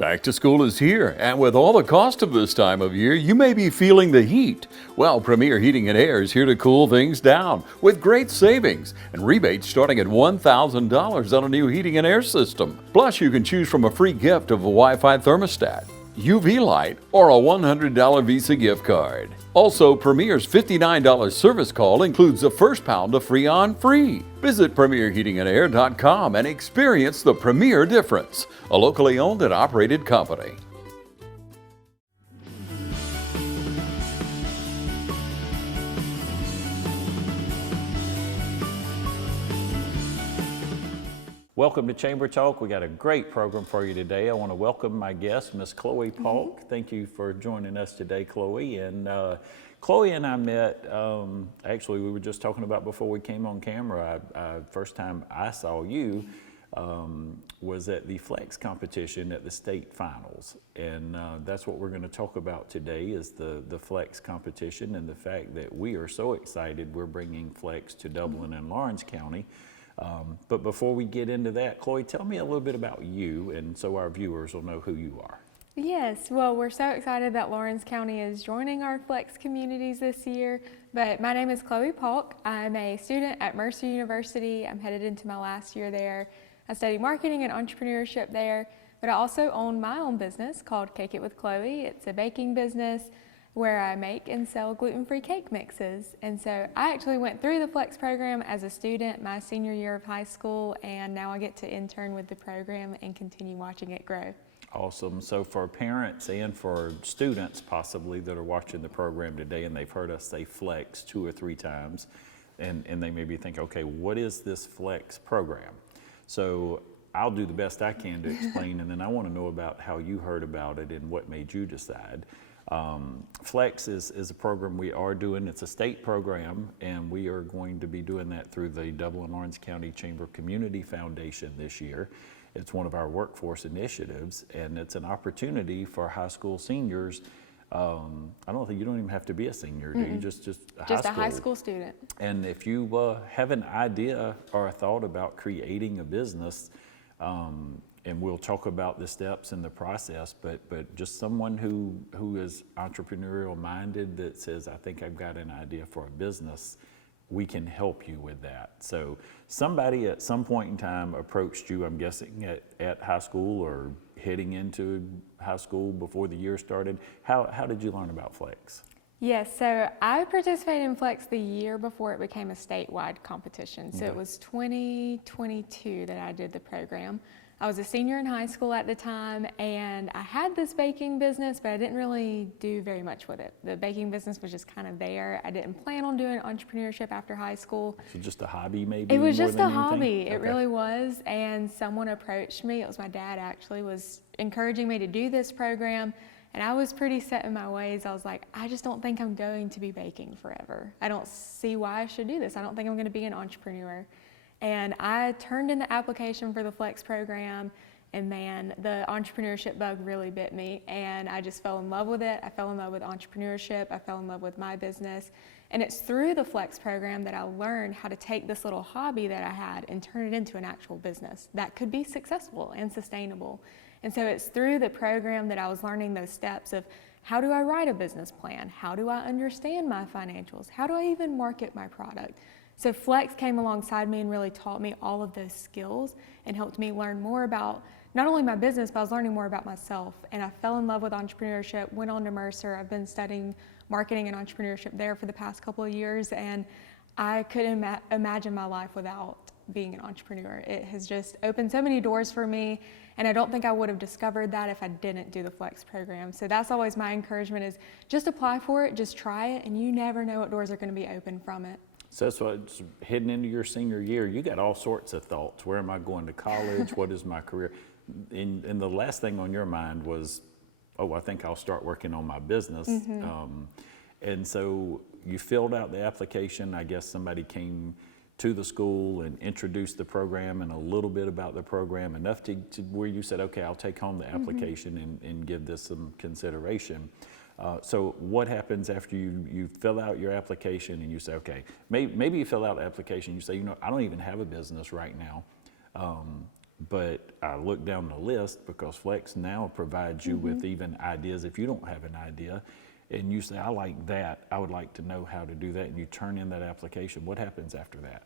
Back to school is here, and with all the cost of this time of year, you may be feeling the heat. Well, Premier Heating and Air is here to cool things down with great savings and rebates starting at $1,000 on a new heating and air system. Plus, you can choose from a free gift of a Wi-Fi thermostat, UV light, or a $100 Visa gift card. Also, Premier's $59 service call includes the first pound of Freon free. Visit PremierHeatingandAir.com and experience the Premier difference, a locally owned and operated company. Welcome to Chamber Talk. We got a great program for you today. I want to welcome my guest, Miss Chloe Paulk. Thank you for joining us today, Chloe. And Chloe and I met, actually we were just talking about before we came on camera, first time I saw you was at the Flex competition at the state finals. And that's what we're going to talk about today is the Flex competition and the fact that we are so excited we're bringing Flex to Dublin and Lawrence County. But before we get into that, Chloe, tell me a little bit about you and so our viewers will know who you are. Yes, well, we're so excited that Lawrence County is joining our Flex communities this year. But my name is Chloe Paulk. I'm a student at Mercer University. I'm headed into my last year there. I study marketing and entrepreneurship there, but I also own my own business called Cake It with Chloe. It's a baking business where I make and sell gluten-free cake mixes. And so I actually went through the Flex program as a student my senior year of high school, and now I get to intern with the program and continue watching it grow. Awesome. So for parents and for students possibly that are watching the program today and they've heard us say Flex 2 or 3 times, and they maybe think, okay, what is this Flex program? So I'll do the best I can to explain, and then I want to know about how you heard about it and what made you decide. Flex is a program we are doing. It's a state program, and we are going to be doing that through the Dublin Lawrence County Chamber Community Foundation this year. It's one of our workforce initiatives, and it's an opportunity for high school seniors. I don't think you don't even have to be a senior, do you? Just a high school student. And if you have an idea or a thought about creating a business, and we'll talk about the steps in the process, but just someone who is entrepreneurial minded that says, I think I've got an idea for a business, we can help you with that. So somebody at some point in time approached you, I'm guessing at high school or heading into high school before the year started. How did you learn about Flex? Yes, so I participated in Flex the year before it became a statewide competition. So It was 2022 that I did the program. I was a senior in high school at the time, and I had this baking business, but I didn't really do very much with it. The baking business was just kind of there. I didn't plan on doing entrepreneurship after high school. So just a hobby maybe? It was just a anything? hobby. Okay. It really was, and someone approached me. It was my dad actually, was encouraging me to do this program, and I was pretty set in my ways. I was like, I just don't think I'm going to be baking forever. I don't see why I should do this. I don't think I'm going to be an entrepreneur. And I turned in the application for the Flex program, and man, the entrepreneurship bug really bit me, and I just fell in love with it. I fell in love with entrepreneurship. I fell in love with my business. And it's through the Flex program that I learned how to take this little hobby that I had and turn it into an actual business that could be successful and sustainable. And so it's through the program that I was learning those steps of how do I write a business plan? How do I understand my financials? How do I even market my product? So Flex came alongside me and really taught me all of those skills and helped me learn more about not only my business, but I was learning more about myself. And I fell in love with entrepreneurship, went on to Mercer. I've been studying marketing and entrepreneurship there for the past couple of years, and I couldn't imagine my life without being an entrepreneur. It has just opened so many doors for me, and I don't think I would have discovered that if I didn't do the Flex program. So that's always my encouragement is just apply for it, just try it, and you never know what doors are going to be open from it. So that's what's heading into your senior year. You got all sorts of thoughts. Where am I going to college? What is my career? And the last thing on your mind was, oh, I think I'll start working on my business. And so you filled out the application. I guess somebody came to the school and introduced the program and a little bit about the program, enough to where you said, okay, I'll take home the application and give this some consideration. So what happens after you fill out your application and you say, okay, maybe you fill out the application, you say, I don't even have a business right now. but I look down the list because Flex now provides you with even ideas if you don't have an idea, and you say, I like that, I would like to know how to do that, and you turn in that application. What happens after that?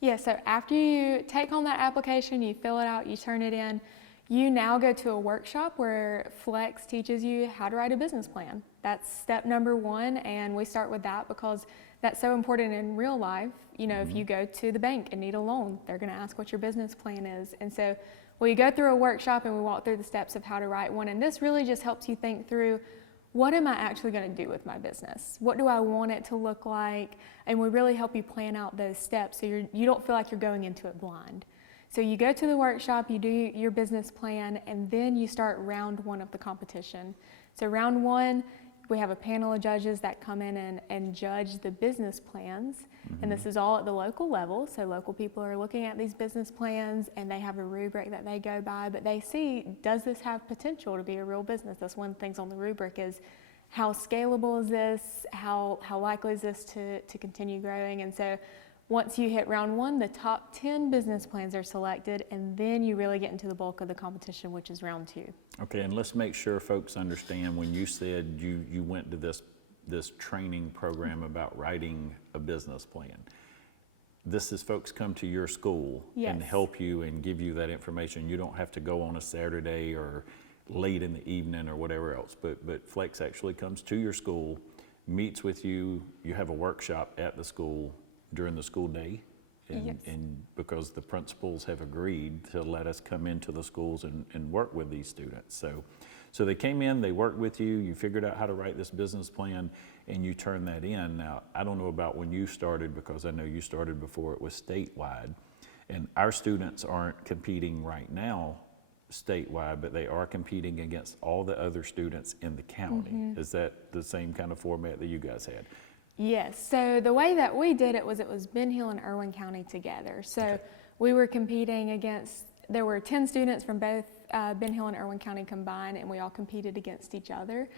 Yeah, so after you take home that application, you fill it out, you turn it in, you now go to a workshop where Flex teaches you how to write a business plan. That's step number one, and we start with that because that's so important in real life. You know, if you go to the bank and need a loan, they're gonna ask what your business plan is. And so we go through a workshop and we walk through the steps of how to write one, and this really just helps you think through, what am I actually going to do with my business? What do I want it to look like? And we really help you plan out those steps so you don't feel like you're going into it blind. So you go to the workshop, you do your business plan, and then you start round one of the competition. So round one, we have a panel of judges that come in and judge the business plans. And this is all at the local level. So local people are looking at these business plans and they have a rubric that they go by, but they see, does this have potential to be a real business? That's one of the things on the rubric is, how scalable is this? How likely is this to continue growing? And so once you hit round one, the top 10 business plans are selected, and then you really get into the bulk of the competition, which is round two. Okay, and let's make sure folks understand, when you said you went to this training program about writing a business plan, this is folks come to your school and help you and give you that information. You don't have to go on a Saturday or late in the evening or whatever else, but Flex actually comes to your school, meets with you, you have a workshop at the school during the school day, and because the principals have agreed to let us come into the schools and work with these students. So they came in, they worked with you, you figured out how to write this business plan, and you turned that in. Now, I don't know about when you started, because I know you started before it was statewide, and our students aren't competing right now statewide, but they are competing against all the other students in the county. Is that the same kind of format that you guys had? Yes, so the way that we did it was Ben Hill and Irwin County together. So we were competing against, there were 10 students from both Ben Hill and Irwin County combined, and we all competed against each other.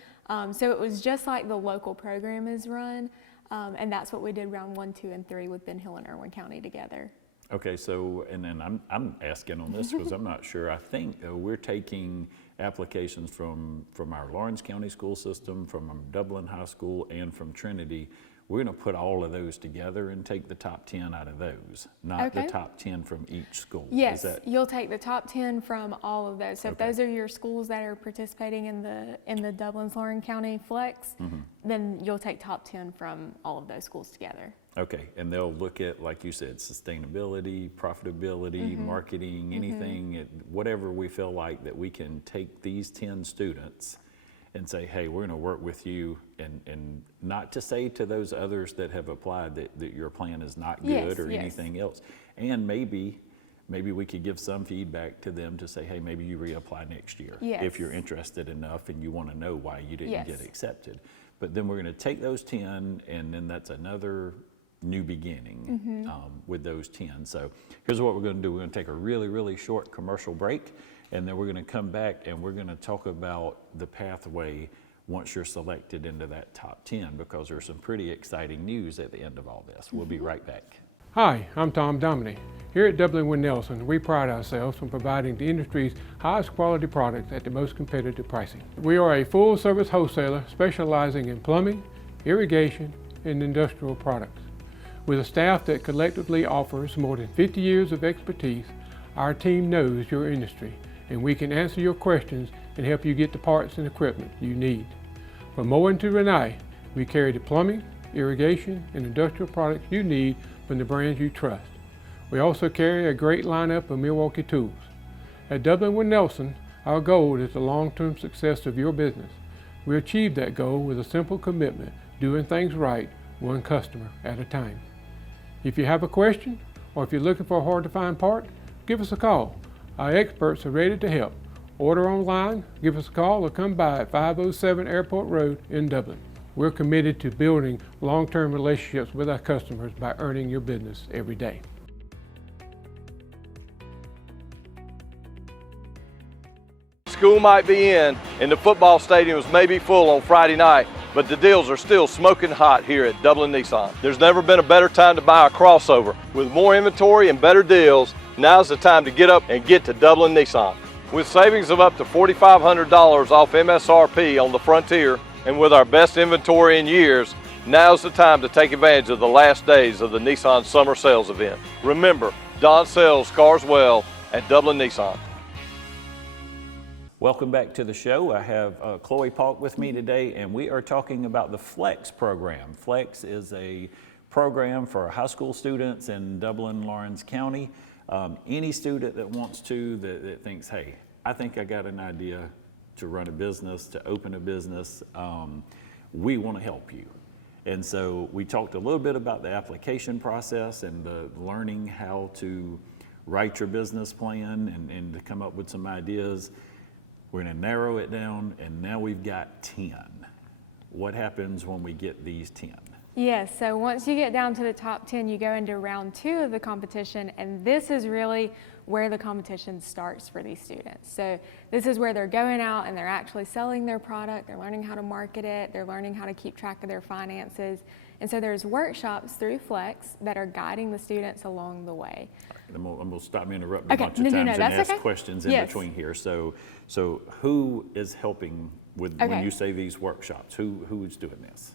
So it was just like the local program is run, and that's what we did round 1, 2, and 3 with Ben Hill and Irwin County together. Okay, so, and then I'm asking on this because I'm not sure. I think we're taking applications from our Lawrence County school system, from Dublin High School, and from Trinity. We're going to put all of those together and take the top 10 out of those, not the top 10 from each school. Yes, you'll take the top 10 from all of those. So if Okay. those are your schools that are participating in the Dublin-Lawrence County Flex, then you'll take top 10 from all of those schools together. Okay, and they'll look at, like you said, sustainability, profitability, marketing, anything, whatever we feel like that we can take these 10 students and say, hey, we're going to work with you, and not to say to those others that have applied that your plan is not good or anything else. And maybe we could give some feedback to them to say, hey, maybe you reapply next year if you're interested enough and you want to know why you didn't get accepted. But then we're going to take those 10, and then that's another new beginning with those 10. So here's what we're going to do. We're going to take a really, really short commercial break, and then we're going to come back and we're going to talk about the pathway once you're selected into that top 10, because there's some pretty exciting news at the end of all this. We'll be right back. Hi, I'm Tom Dominy. Here at Dublin Wind Nelson, we pride ourselves on providing the industry's highest quality products at the most competitive pricing. We are a full-service wholesaler specializing in plumbing, irrigation, and industrial products. With a staff that collectively offers more than 50 years of expertise, our team knows your industry, and we can answer your questions and help you get the parts and equipment you need. From Moen to Renee, we carry the plumbing, irrigation, and industrial products you need from the brands you trust. We also carry a great lineup of Milwaukee tools. At Dublin Wind Nelson, our goal is the long-term success of your business. We achieve that goal with a simple commitment, doing things right, one customer at a time. If you have a question, or if you're looking for a hard-to-find part, give us a call. Our experts are ready to help. Order online, give us a call, or come by at 507 Airport Road in Dublin. We're committed to building long-term relationships with our customers by earning your business every day. School might be in and the football stadiums may be full on Friday night, but the deals are still smoking hot here at Dublin Nissan. There's never been a better time to buy a crossover. With more inventory and better deals, now's the time to get up and get to Dublin Nissan. With savings of up to $4,500 off MSRP on the Frontier, and with our best inventory in years, now's the time to take advantage of the last days of the Nissan Summer Sales event. Remember, Don sells cars well at Dublin Nissan. Welcome back to the show. I have Chloe Paulk with me today, and we are talking about the FLEX program. FLEX is a program for high school students in Dublin, Lawrence County. Any student that wants to, that thinks, hey, I think I got an idea to run a business, to open a business, we want to help you. And so we talked a little bit about the application process and the learning how to write your business plan and to come up with some ideas. We're going to narrow it down, and now we've got 10. What happens when we get these 10? Yes, so once you get down to the top 10, you go into round 2 of the competition, and this is really where the competition starts for these students. So this is where they're going out and they're actually selling their product, they're learning how to market it, they're learning how to keep track of their finances. And so there's workshops through FLEX that are guiding the students along the way. I'm going to stop me interrupting a bunch of times and that's ask questions in between here. So who is helping with when you say these workshops? Who's doing this?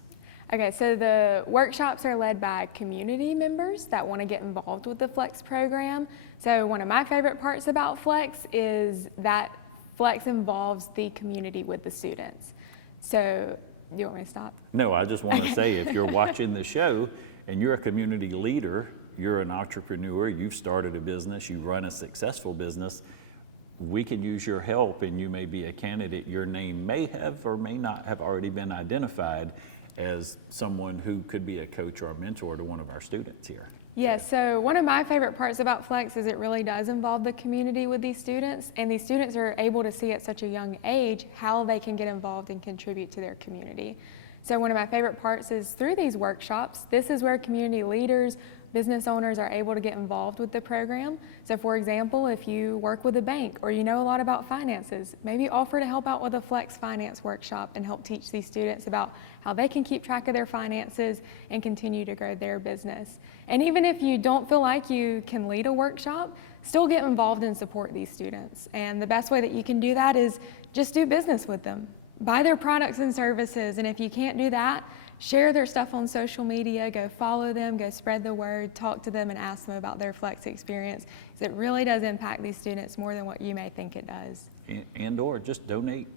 Okay, so the workshops are led by community members that want to get involved with the FLEX program. So one of my favorite parts about FLEX is that FLEX involves the community with the students. So, do you want me to stop? No, I just want to say, if you're watching the show and you're a community leader, you're an entrepreneur, you've started a business, you run a successful business, we can use your help, and you may be a candidate. Your name may have or may not have already been identified as someone who could be a coach or a mentor to one of our students here. Yes, so one of my favorite parts about FLEX is it really does involve the community with these students, and these students are able to see at such a young age how they can get involved and contribute to their community. So one of my favorite parts is through these workshops, this is where community leaders, business owners are able to get involved with the program. So for example, if you work with a bank or you know a lot about finances, maybe offer to help out with a FLEX finance workshop and help teach these students about how they can keep track of their finances and continue to grow their business. And even if you don't feel like you can lead a workshop, still get involved and support these students. And the best way that you can do that is just do business with them. Buy their products and services, and if you can't do that, share their stuff on social media, go follow them, go spread the word, talk to them and ask them about their FLEX experience, because it really does impact these students more than what you may think it does. And or just donate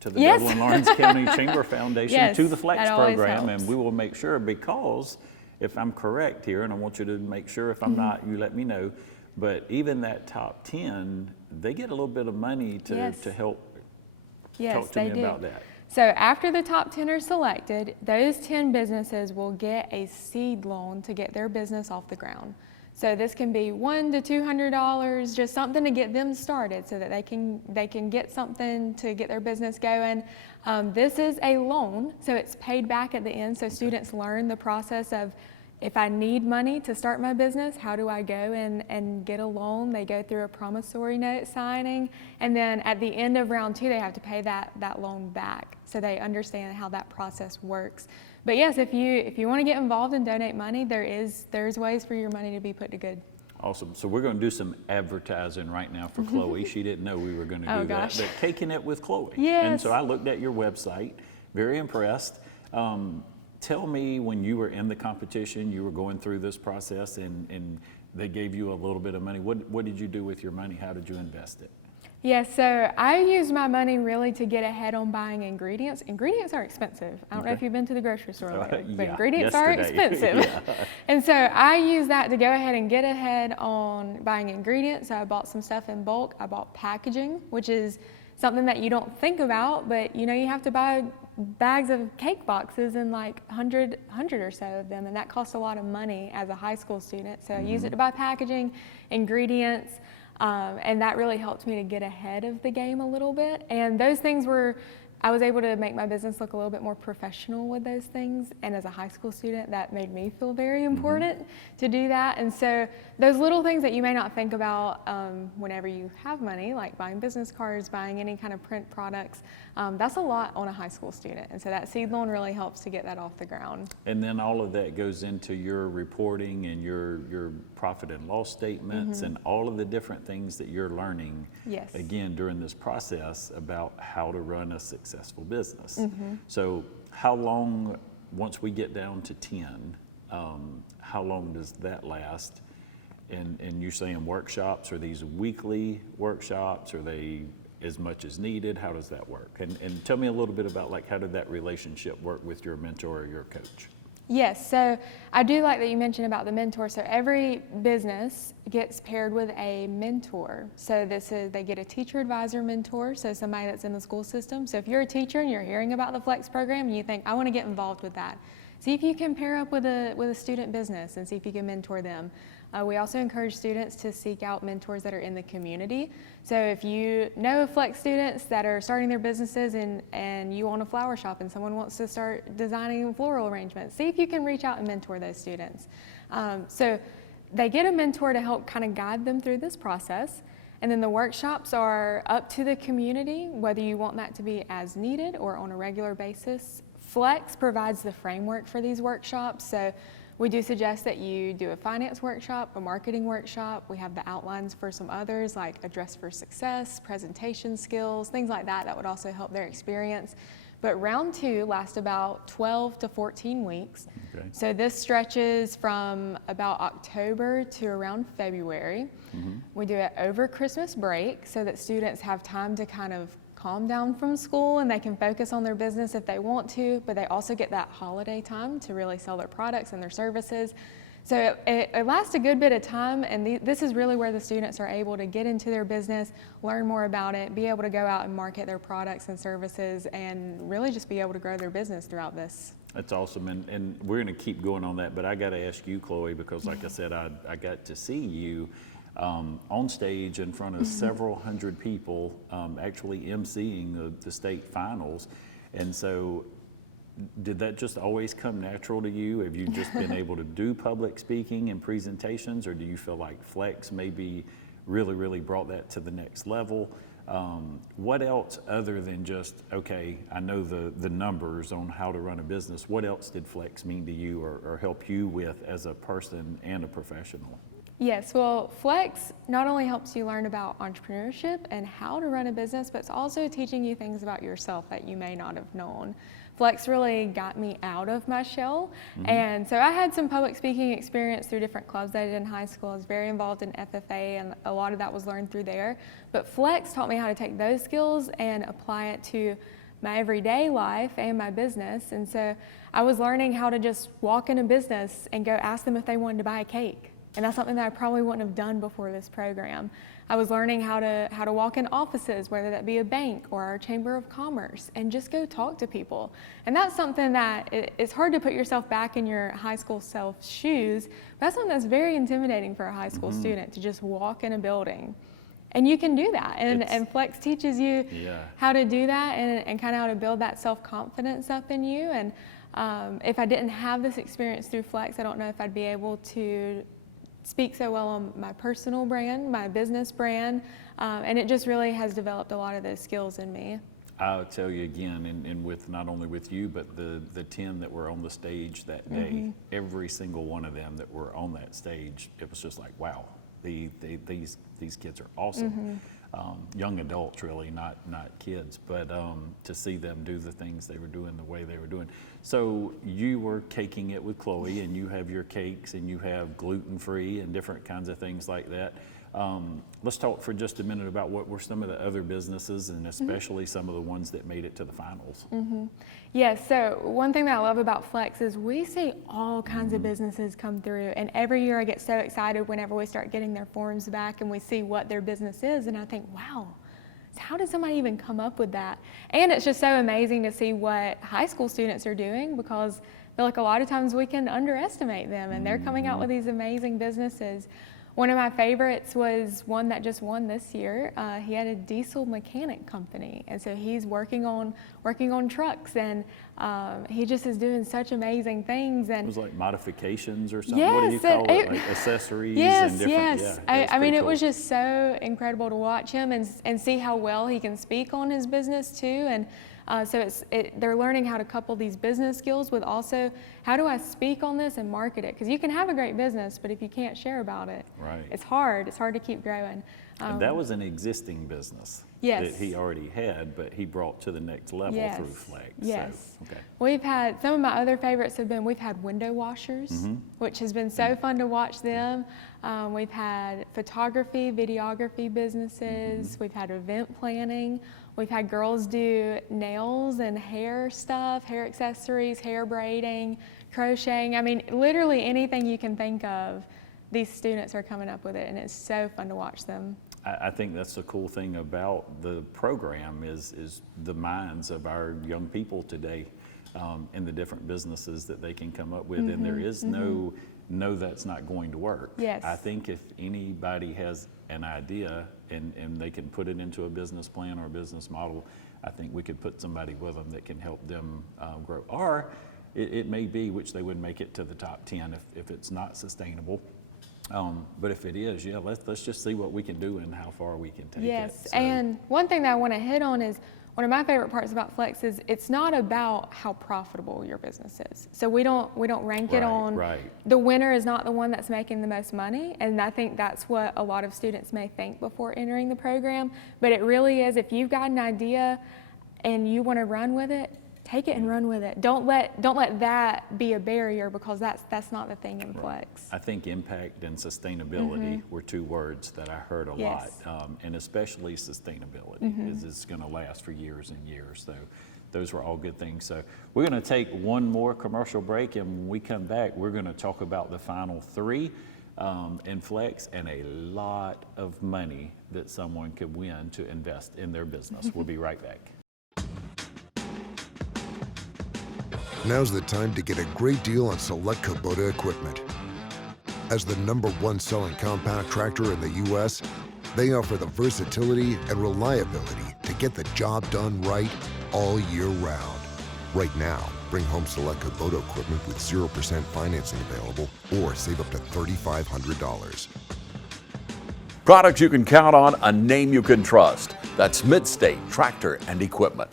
to the Dublin Lawrence County Chamber Foundation to the FLEX program, and we will make sure, because if I'm correct here, and I want you to make sure if I'm not, you let me know, but even that top 10, they get a little bit of money to help. Talk to me about that. So after the top 10 are selected, those 10 businesses will get a seed loan to get their business off the ground. So this can be $100 to $200, just something to get them started so that they can get something to get their business going. This is a loan, so it's paid back at the end. So students learn the process of, if I need money to start my business, how do I go and get a loan? They go through a promissory note signing, and then at the end of round 2, they have to pay that loan back, so they understand how that process works. But yes, if you want to get involved and donate money, there's ways for your money to be put to good. Awesome. So we're going to do some advertising right now for Chloe. She didn't know we were going to do that, but Caking It with Chloe. Yes. And so I looked at your website, very impressed. Tell me, when you were in the competition, you were going through this process and they gave you a little bit of money. What did you do with your money? How did you invest it? Yes, so I used my money really to get ahead on buying ingredients. Ingredients are expensive. I don't know if you've been to the grocery store lately, but ingredients are expensive. And so I used that to go ahead and get ahead on buying ingredients. So I bought some stuff in bulk. I bought packaging, which is something that you don't think about, but you have to buy bags of cake boxes and like 100 or so of them, and that costs a lot of money as a high school student. So I use it to buy packaging, ingredients, and that really helped me to get ahead of the game a little bit. And those things were I was able to make my business look a little bit more professional with those things. And as a high school student, that made me feel very important to do that. And so those little things that you may not think about whenever you have money, like buying business cards, buying any kind of print products, that's a lot on a high school student. And so that seed loan really helps to get that off the ground. And then all of that goes into your reporting and your profit and loss statements and all of the different things that you're learning, Yes. again, during this process about how to run a successful business. So how long, once we get down to 10, how long does that last? And you're saying workshops, are these weekly workshops? Are they as much as needed? How does that work? And tell me a little bit about like how did that relationship work with your mentor or your coach? Yes, so I do like that you mentioned about the mentor. So every business gets paired with a mentor. So they get a teacher advisor mentor, so somebody that's in the school system. So if you're a teacher and you're hearing about the Flex program and you think, I want to get involved with that, see if you can pair up with a student business and see if you can mentor them. We also encourage students to seek out mentors that are in the community. So if you know Flex students that are starting their businesses and you own a flower shop and someone wants to start designing floral arrangements, see if you can reach out and mentor those students. So they get a mentor to help kind of guide them through this process. And then the workshops are up to the community, whether you want that to be as needed or on a regular basis. Flex provides the framework for these workshops. So we do suggest that you do a finance workshop, a marketing workshop. We have the outlines for some others like Address for Success, presentation skills, things like that that would also help their experience. But round 2 lasts about 12 to 14 weeks. Okay. So this stretches from about October to around February. We do it over Christmas break so that students have time to kind of calm down from school and they can focus on their business if they want to, but they also get that holiday time to really sell their products and their services. So it lasts a good bit of time, and this is really where the students are able to get into their business, learn more about it, be able to go out and market their products and services, and really just be able to grow their business throughout this. That's awesome, and we're going to keep going on that, but I got to ask you, Chloe, because like I said, I got to see you on stage in front of several hundred people, actually emceeing the state finals. And so did that just always come natural to you? Have you just been able to do public speaking and presentations, or do you feel like Flex maybe really brought that to the next level? What else other than just, okay, I know the numbers on how to run a business, what else did Flex mean to you or help you with as a person and a professional? Yes, well, Flex not only helps you learn about entrepreneurship and how to run a business, but it's also teaching you things about yourself that you may not have known. Flex really got me out of my shell. And so I had some public speaking experience through different clubs that I did in high school. I was very involved in FFA, and a lot of that was learned through there. But Flex taught me how to take those skills and apply it to my everyday life and my business. And so I was learning how to just walk in a business and go ask them if they wanted to buy a cake. And that's something that I probably wouldn't have done before this program. I was learning how to walk in offices, whether that be a bank or our Chamber of Commerce, and just go talk to people. And that's something that it's hard to put yourself back in your high school self's shoes. But that's something that's very intimidating for a high school student, to just walk in a building. And you can do that. And Flex teaches you how to do that and kind of how to build that self-confidence up in you. And if I didn't have this experience through Flex, I don't know if I'd be able to speak so well on my personal brand, my business brand, and it just really has developed a lot of those skills in me. I'll tell you again, and with not only with you, but the 10 that were on the stage that day, every single one of them that were on that stage, it was just like, wow, these kids are awesome. Young adults, really, not kids, but to see them do the things they were doing the way they were doing. So you were caking it with Chloe, and you have your cakes, and you have gluten-free and different kinds of things like that. Let's talk for just a minute about what were some of the other businesses, and especially some of the ones that made it to the finals. Yes, so one thing that I love about Flex is we see all kinds of businesses come through, and every year I get so excited whenever we start getting their forms back and we see what their business is, and I think, wow, how did somebody even come up with that? And it's just so amazing to see what high school students are doing, because I feel like a lot of times we can underestimate them, and they're coming out with these amazing businesses. One of my favorites was one that just won this year. He had a diesel mechanic company, and so he's working on trucks, and he just is doing such amazing things. And It was like modifications or something. yes, What do you call it? Like accessories yes, and different. yes. Yeah, I mean, pretty it was cool. just so incredible to watch him and see how well he can speak on his business too. And so they're learning how to couple these business skills with also how do I speak on this and market it? Because you can have a great business, but if you can't share about it, Right. it's hard. It's hard to keep growing. And that was an existing business Yes. that he already had, but he brought to the next level Yes. through Flex. Yes. So, okay. We've had, some of my other favorites have been, we've had window washers, Mm-hmm. which has been so fun to watch them. We've had photography, videography businesses. Mm-hmm. We've had event planning. We've had girls do nails and hair stuff, hair accessories, hair braiding, crocheting. I mean, literally anything you can think of, these students are coming up with it, and it's so fun to watch them. I think that's the cool thing about the program is the minds of our young people today, and the different businesses that they can come up with. And there is no that's not going to work. Yes. I think if anybody has an idea and they can put it into a business plan or a business model, I think we could put somebody with them that can help them grow. Or it may be, which they would make it to the top 10 if it's not sustainable. But if it is, yeah, let's just see what we can do and how far we can take it. Yes, So- and one thing that I want to hit on is one of my favorite parts about Flex is it's not about how profitable your business is. So we don't rank it Right, on right. the winner is not the one that's making the most money, and I think that's what a lot of students may think before entering the program. But it really is, if you've got an idea and you want to run with it, take it and run with it. Don't let that be a barrier, because that's not the thing in Flex. I think impact and sustainability were two words that I heard a Yes. lot, and especially sustainability is it's going to last for years and years. So those were all good things. So we're going to take one more commercial break, and when we come back, we're going to talk about the final three in Flex and a lot of money that someone could win to invest in their business. We'll be right back. Now's the time to get a great deal on select Kubota equipment. As the #1 selling compact tractor in the U.S., they offer the versatility and reliability to get the job done right all year round. Right now, bring home select Kubota equipment with 0% financing available or save up to $3,500. Products you can count on, a name you can trust. That's Midstate Tractor and Equipment.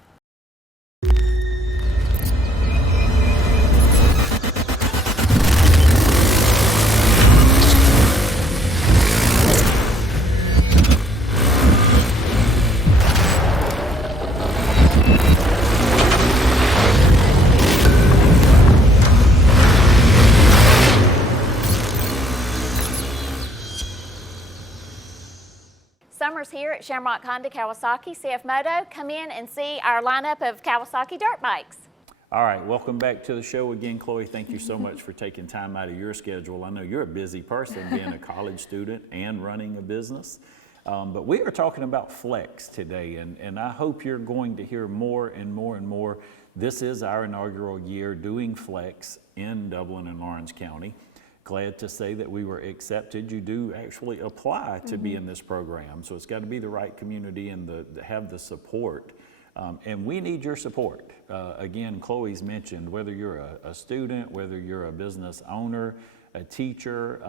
Summer's here at Shamrock Honda Kawasaki CF Moto. Come in and see our lineup of Kawasaki dirt bikes. All right, welcome back to the show again, Chloe. Thank you so much for taking time out of your schedule. I know you're a busy person, being a college student and running a business. But we are talking about Flex today, and I hope you're going to hear more and more and more. This is our inaugural year doing Flex in Dublin and Lawrence County. Glad to say that we were accepted. You do actually apply to be in this program, so it's got to be the right community and have the support. And we need your support. Again, Chloe's mentioned, whether you're a student, whether you're a business owner, a teacher,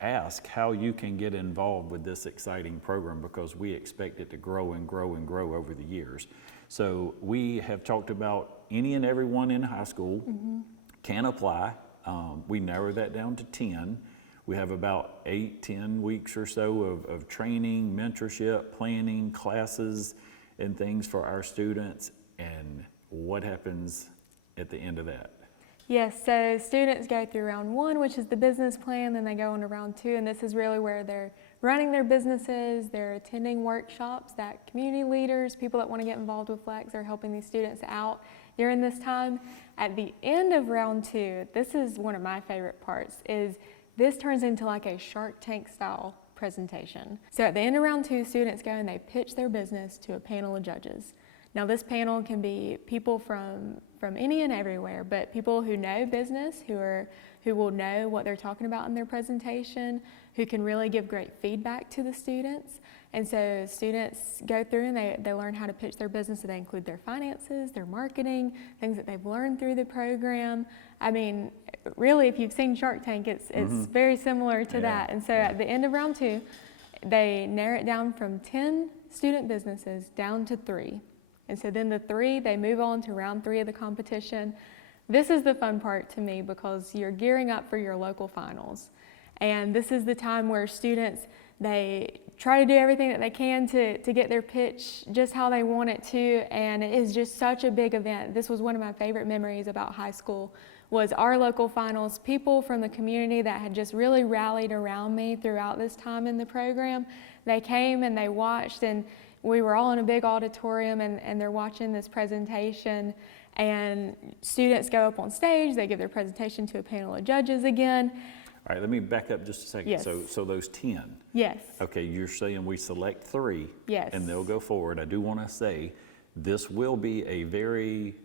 ask how you can get involved with this exciting program, because we expect it to grow and grow and grow over the years. So we have talked about any and everyone in high school can apply. We narrow that down to 10. We have about 8-10 weeks or so of training, mentorship, planning, classes, and things for our students. And what happens at the end of that? Yes, so students go through round 1, which is the business plan, then they go on to round 2, and this is really where they're running their businesses, they're attending workshops that community leaders, people that want to get involved with Flex, are helping these students out during this time. At the end of round 2, this is one of my favorite parts, is this turns into like a Shark Tank style presentation. So at the end of round 2, students go and they pitch their business to a panel of judges. Now this panel can be people from any and everywhere, but people who know business, who will know what they're talking about in their presentation, who can really give great feedback to the students. And so students go through and they learn how to pitch their business, so they include their finances, their marketing, things that they've learned through the program. I mean, really, if you've seen Shark Tank, it's very similar to that. And so at the end of round 2, they narrow it down from 10 student businesses down to 3. And so then the 3, they move on to round 3 of the competition. This is the fun part to me because you're gearing up for your local finals. And this is the time where students, they try to do everything that they can to get their pitch just how they want it to, and it is just such a big event. This was one of my favorite memories about high school, was our local finals. People from the community that had just really rallied around me throughout this time in the program, they came and they watched, and we were all in a big auditorium, and they're watching this presentation, and students go up on stage, they give their presentation to a panel of judges again. All right, let me back up just a second. Yes. So those 10. Yes. Okay, you're saying we select 3. Yes. And they'll go forward. I do want to say this will be a very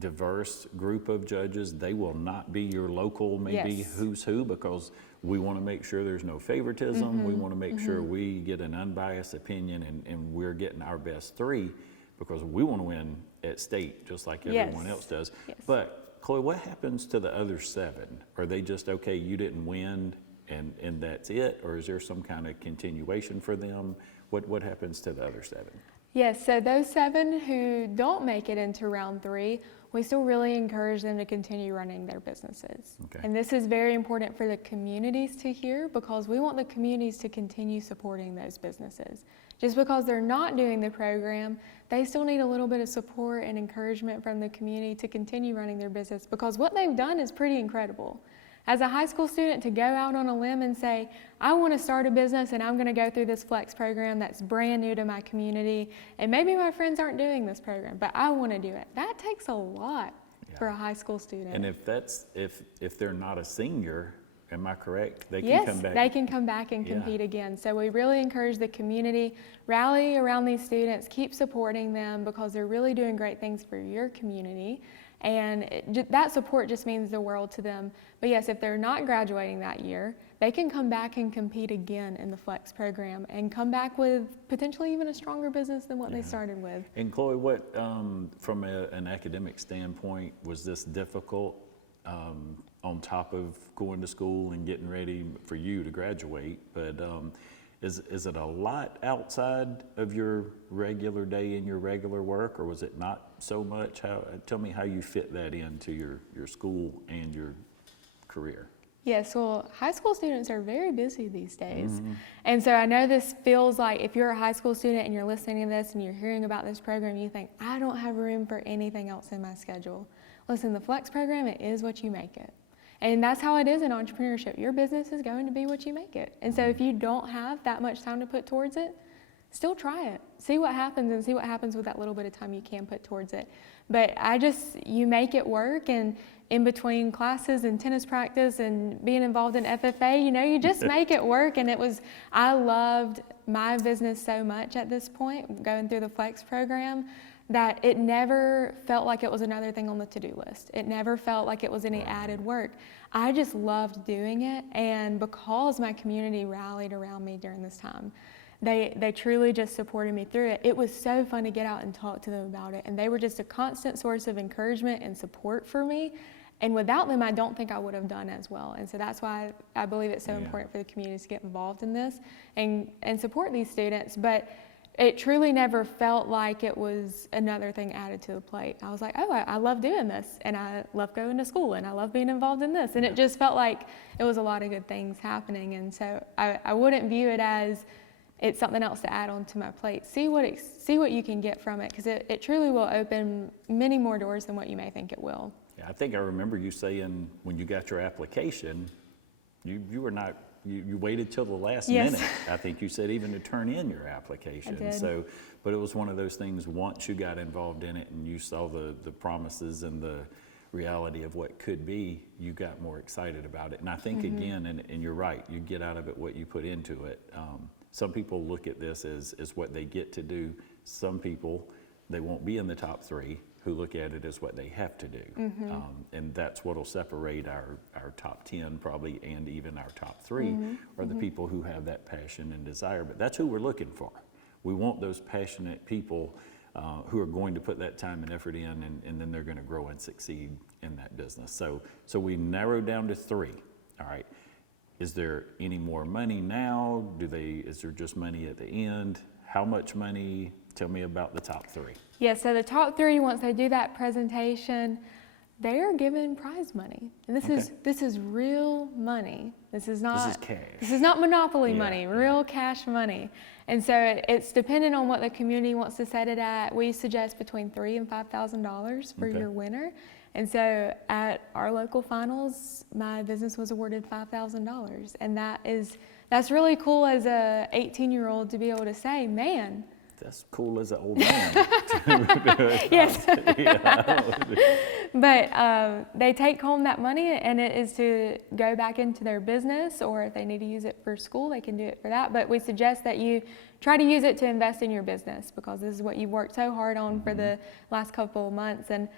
diverse group of judges. They will not be your local maybe who's who, because we want to make sure there's no favoritism. We want to make sure we get an unbiased opinion, and we're getting our best 3 because we want to win at state just like everyone else does. Yes. But Chloe, what happens to the other 7? Are they just, okay, you didn't win and that's it? Or is there some kind of continuation for them? What happens to the other 7? Yes, so those 7 who don't make it into round 3, we still really encourage them to continue running their businesses. Okay. And this is very important for the communities to hear, because we want the communities to continue supporting those businesses. Just because they're not doing the program, they still need a little bit of support and encouragement from the community to continue running their business, because what they've done is pretty incredible. As a high school student, to go out on a limb and say, I want to start a business and I'm going to go through this Flex program that's brand new to my community, and maybe my friends aren't doing this program, but I want to do it. That takes a lot for a high school student. And if they're not a senior, am I correct? They can come back. Yes, they can come back and compete again. So we really encourage the community, rally around these students, keep supporting them, because they're really doing great things for your community. And that support just means the world to them. But yes, if they're not graduating that year, they can come back and compete again in the Flex program and come back with potentially even a stronger business than what they started with. And Chloe, what, from an academic standpoint, was this difficult on top of going to school and getting ready for you to graduate? But is it a lot outside of your regular day and your regular work, or was it not so much? Tell me how you fit that into your school and your career. Yes, well, high school students are very busy these days. And so I know this feels like, if you're a high school student and you're listening to this and you're hearing about this program, you think, I don't have room for anything else in my schedule. Listen, the Flex program, it is what you make it. And that's how it is in entrepreneurship. Your business is going to be what you make it. And so if you don't have that much time to put towards it, still try it. See what happens, and see what happens with that little bit of time you can put towards it. But you make it work, and in between classes and tennis practice and being involved in FFA, you just make it work. And I loved my business so much at this point, going through the Flex program, that it never felt like it was another thing on the to-do list. It never felt like it was any added work. I just loved doing it, and because my community rallied around me during this time, they truly just supported me through it. It was so fun to get out and talk to them about it, and they were just a constant source of encouragement and support for me. And without them, I don't think I would have done as well. And so that's why I believe it's so important for the community to get involved in this and support these students. But it truly never felt like it was another thing added to the plate. I was like, oh, I love doing this, and I love going to school, and I love being involved in this. And it just felt like it was a lot of good things happening. And so I wouldn't view it as it's something else to add on to my plate. See what you can get from it, because it truly will open many more doors than what you may think it will. Yeah, I think I remember you saying when you got your application, you were not, you waited till the last minute. I think you said, even to turn in your application. I did. So, but it was one of those things, once you got involved in it and you saw the promises and the reality of what could be, you got more excited about it. And I think again, and you're right, you get out of it what you put into it. Some people look at this as what they get to do. Some people, they won't be in the top 3 who look at it as what they have to do. And that's what will separate our top 10 probably, and even our top 3 are the people who have that passion and desire. But that's who we're looking for. We want those passionate people who are going to put that time and effort in, and then they're going to grow and succeed in that business. So we narrowed down to 3. All right. Is there any more money now? Is there just money at the end? How much money? Tell me about the top 3. Yeah, so the top 3, once they do that presentation, they are given prize money. And this is real money. This is cash. This is not monopoly money, real cash money. And so it's dependent on what the community wants to set it at. We suggest between $3,000 and $5,000 for your winner. And so at our local finals, my business was awarded $5,000. And that's really cool as a 18-year-old to be able to say, man. That's cool as an old man. Yes. But they take home that money, and it is to go back into their business, or if they need to use it for school, they can do it for that. But we suggest that you try to use it to invest in your business, because this is what you've worked so hard on for the last couple of months. And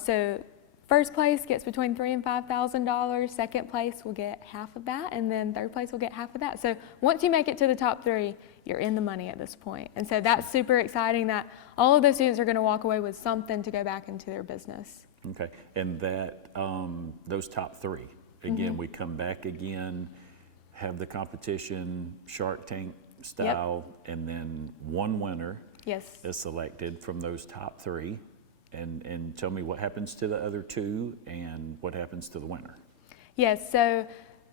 so first place gets between $3,000 and $5,000. Second place will get half of that, and then third place will get half of that. So once you make it to the top 3, you're in the money at this point. And so that's super exciting that all of those students are going to walk away with something to go back into their business. Okay, and that those top 3, again, we come back again, have the competition, Shark Tank style, and then one winner is selected from those top 3. And tell me what happens to the other 2 and what happens to the winner. Yes, so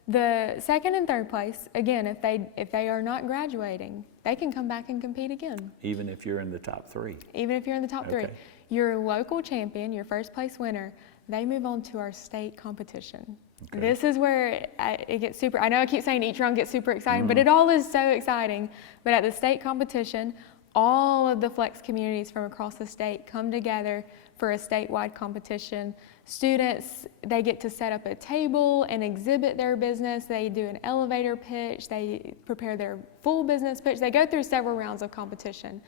the second and third place, again, if they are not graduating, they can come back and compete again. Even if you're in the top 3? Even if you're in the top 3. Your local champion, your first place winner, they move on to our state competition. Okay. This is where it gets super, I know I keep saying each round gets super exciting, but it all is so exciting. But at the state competition, all of the flex communities from across the state come together for a statewide competition. Students, they get to set up a table and exhibit their business. They do an elevator pitch. They prepare their full business pitch. They go through several rounds of competition.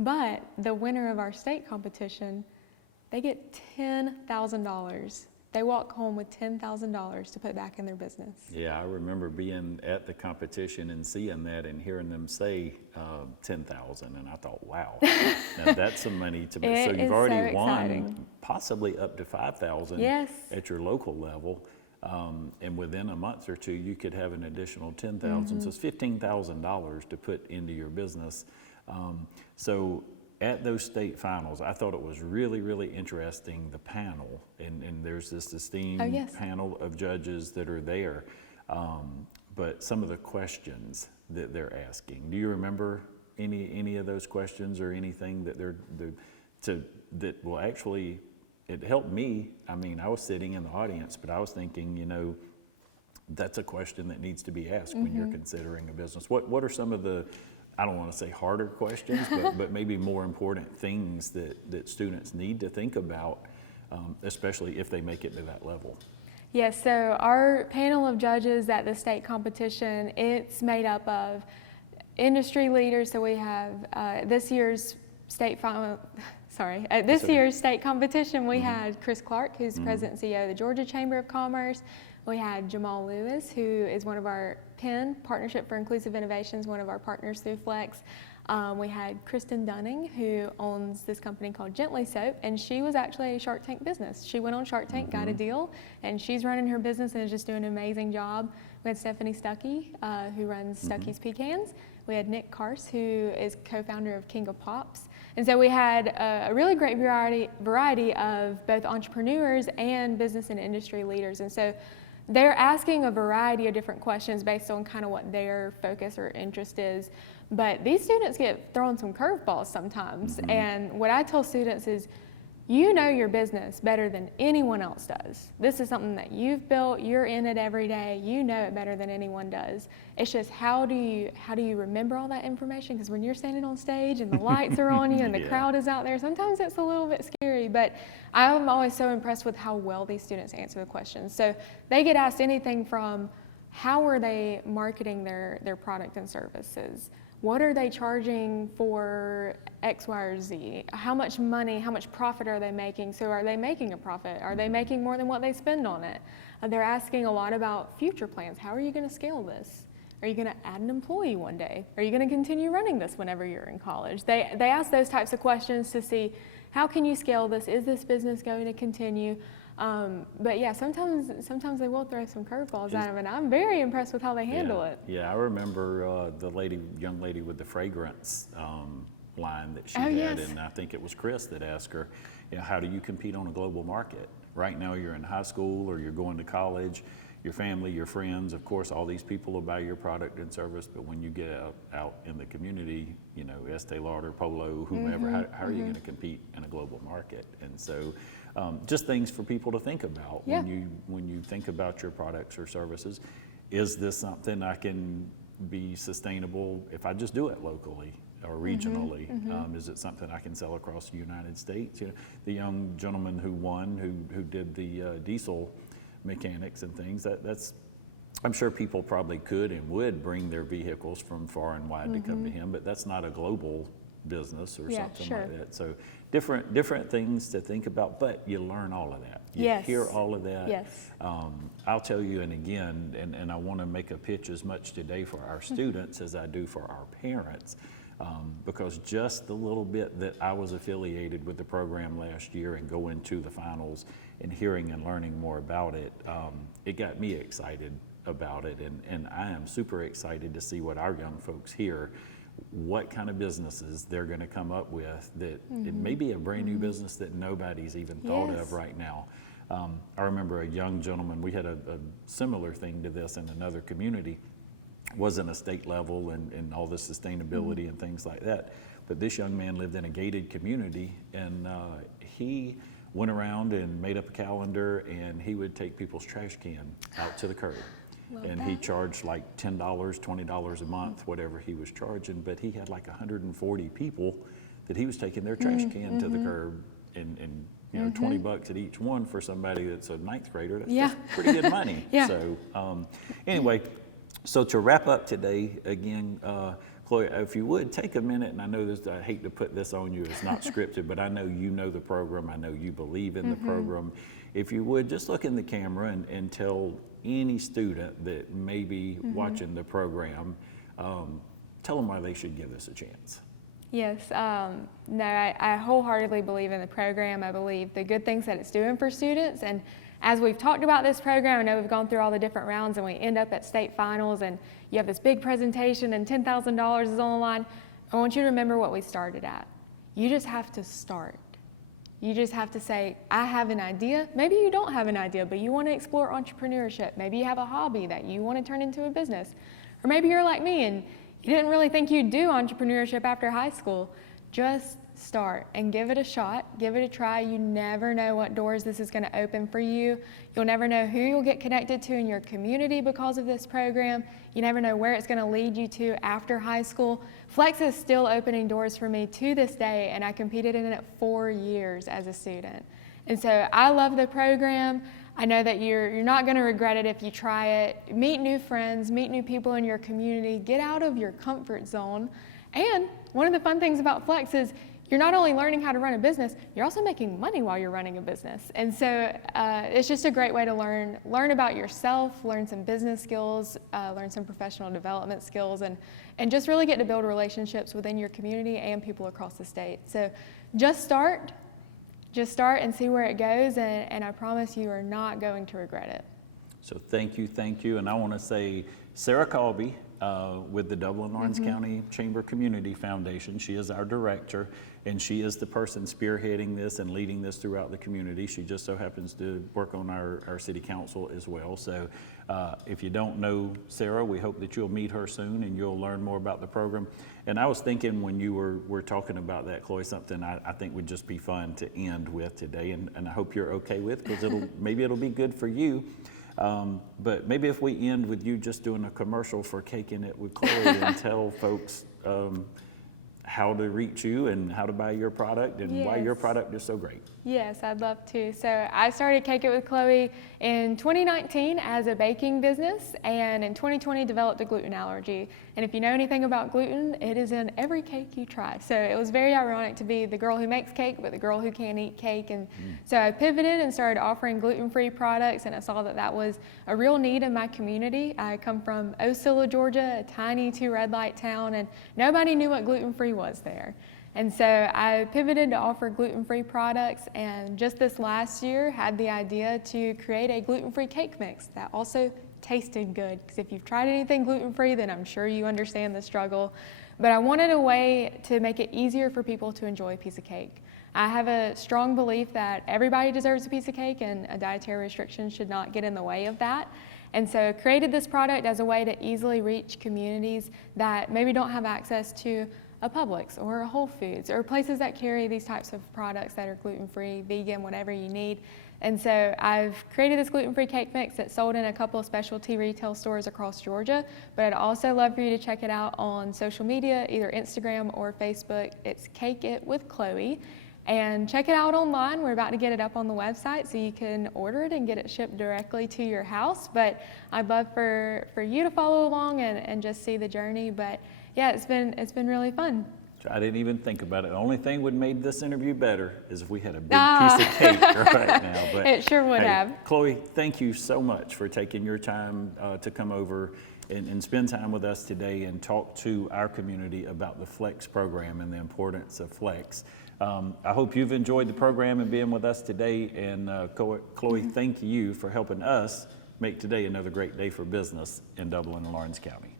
But the winner of our state competition, they get $10,000. They walk home with $10,000 to put back in their business. Yeah, I remember being at the competition and seeing that and hearing them say 10,000, and I thought, wow, now that's some money to make. So you've already won possibly up to 5,000 at your local level, and within a month or 2, you could have an additional 10,000. So it's $15,000 to put into your business. So at those state finals, I thought it was really, really interesting, the panel, and there's this esteemed panel of judges that are there, but some of the questions that they're asking. Do you remember any of those questions or anything that that will actually, it helped me. I mean, I was sitting in the audience, but I was thinking, you know, that's a question that needs to be asked when you're considering a business. What are some of the, I don't want to say harder questions, but maybe more important things that students need to think about, especially if they make it to that level? Yes, so our panel of judges at the state competition, it's made up of industry leaders. So we have this year's state year's state competition, we had Chris Clark, who's president and CEO of the Georgia Chamber of Commerce. We had Jamal Lewis, who is one of our PIN, Partnership for Inclusive Innovations, one of our partners through Flex. We had Kristen Dunning, who owns this company called Gently Soap, and she was actually a Shark Tank business. She went on Shark Tank, got a deal, and she's running her business and is just doing an amazing job. We had Stephanie Stuckey, who runs Stuckey's Pecans. We had Nick Karst, who is co-founder of King of Pops. And so we had a really great variety of both entrepreneurs and business and industry leaders. And so they're asking a variety of different questions based on kind of what their focus or interest is. But these students get thrown some curveballs sometimes. And what I tell students is, you know your business better than anyone else does. This is something that you've built, you're in it every day, you know it better than anyone does. It's just how do you remember all that information? Because when you're standing on stage and the lights are on you and the crowd is out there, sometimes it's a little bit scary, but I'm always so impressed with how well these students answer the questions. So they get asked anything from how are they marketing their product and services? what are they charging for X, Y, or Z? How much money, how much profit are they making? So are they making a profit? Are they making more than what they spend on it? They're asking a lot about future plans. How are you going to scale this? Are you going to add an employee one day? Are you going to continue running this whenever you're in college? They ask those types of questions to see, how can you scale this? Is this business going to continue? But yeah, sometimes they will throw some curveballs at them, and I'm very impressed with how they handle it. Yeah, I remember the young lady with the fragrance line that she Oh, had, yes. and I think it was Chris that asked her, how do you compete on a global market? Right now you're in high school or you're going to college, your family, your friends, of course, all these people will buy your product and service, but when you get out in the community, Estee Lauder, Polo, whomever, how are you going to compete in a global market? And so just things for people to think about when you think about your products or services. Is this something I can be sustainable if I just do it locally or regionally? Is it something I can sell across the United States? The young gentleman who won, who did the diesel mechanics and things, that's I'm sure people probably could and would bring their vehicles from far and wide to come to him, but that's not a global business or something like that. So different things to think about, but you learn all of that. You hear all of that. Yes. I'll tell you, and again, and I want to make a pitch as much today for our students as I do for our parents, because just the little bit that I was affiliated with the program last year and going to the finals and hearing and learning more about it, it got me excited about it, and I am super excited to see what our young folks hear, what kind of businesses they're going to come up with that it may be a brand new business that nobody's even thought of right now. I remember a young gentleman, we had a similar thing to this in another community, wasn't a state level and all the sustainability and things like that, but this young man lived in a gated community, and he went around and made up a calendar, and he would take people's trash can out to the curb. He charged like $10, $20 a month, whatever he was charging, but he had like 140 people that he was taking their trash can to the curb, and 20 bucks at each one for somebody that's a ninth grader. That's pretty good money. So anyway, so to wrap up today, again, Chloe, if you would take a minute, and I know this, I hate to put this on you, it's not scripted, but I know you know the program, I know you believe in the program. If you would, just look in the camera and tell any student that may be watching the program, tell them why they should give this a chance. Yes, no, I wholeheartedly believe in the program. I believe the good things that it's doing for students, and as we've talked about this program, I know we've gone through all the different rounds and we end up at state finals and you have this big presentation and $10,000 is on the line. I want you to remember what we started at. You just have to start. You just have to say, I have an idea. Maybe you don't have an idea, but you want to explore entrepreneurship. Maybe you have a hobby that you want to turn into a business. Or maybe you're like me and you didn't really think you'd do entrepreneurship after high school. Just start and give it a shot, give it a try. You never know what doors this is going to open for you. You'll never know who you'll get connected to in your community because of this program. You never know where it's going to lead you to after high school. Flex is still opening doors for me to this day, and I competed in it 4 years as a student. And so I love the program. I know that you're not going to regret it if you try it. Meet new friends, meet new people in your community, get out of your comfort zone. And one of the fun things about Flex is you're not only learning how to run a business, you're also making money while you're running a business. And so it's just a great way to learn about yourself, learn some business skills, learn some professional development skills, and just really get to build relationships within your community and people across the state. So just start and see where it goes, and I promise you are not going to regret it. So thank you, and I want to say Sarah Colby with the Dublin-Orange County Chamber Community Foundation. She is our director, and she is the person spearheading this and leading this throughout the community. She just so happens to work on our city council as well. So if you don't know Sarah, we hope that you'll meet her soon and you'll learn more about the program. And I was thinking when you were talking about that, Chloe, something I think would just be fun to end with today, and I hope you're okay with, because maybe it'll be good for you. But maybe if we end with you just doing a commercial for Caking It with Chloe and tell folks how to reach you and how to buy your product and why your Yes. product is so great. Yes, I'd love to. So I started Cake It with Chloe in 2019 as a baking business, and in 2020 developed a gluten allergy. And if you know anything about gluten, it is in every cake you try. So it was very ironic to be the girl who makes cake, but the girl who can't eat cake. And so I pivoted and started offering gluten-free products, and I saw that that was a real need in my community. I come from Osceola, Georgia, a tiny 2 red light town, and nobody knew what gluten-free was there. And so I pivoted to offer gluten-free products, and just this last year had the idea to create a gluten-free cake mix that also tasted good. Because if you've tried anything gluten-free, then I'm sure you understand the struggle. But I wanted a way to make it easier for people to enjoy a piece of cake. I have a strong belief that everybody deserves a piece of cake, and a dietary restriction should not get in the way of that. And so I created this product as a way to easily reach communities that maybe don't have access to a Publix or a Whole Foods or places that carry these types of products that are gluten-free, vegan, whatever you need. And so I've created this gluten-free cake mix that's sold in a couple of specialty retail stores across Georgia, but I'd also love for you to check it out on social media, either Instagram or Facebook. It's Cake It with Chloe. And check it out online. We're about to get it up on the website so you can order it and get it shipped directly to your house. But I'd love for you to follow along and just see the journey. But yeah, it's been really fun. I didn't even think about it. The only thing would made this interview better is if we had a big piece of cake right now. But it sure would have. Chloe, thank you so much for taking your time to come over and spend time with us today and talk to our community about the Flex program and the importance of Flex. I hope you've enjoyed the program and being with us today. And Chloe, thank you for helping us make today another great day for business in Dublin and Lawrence County.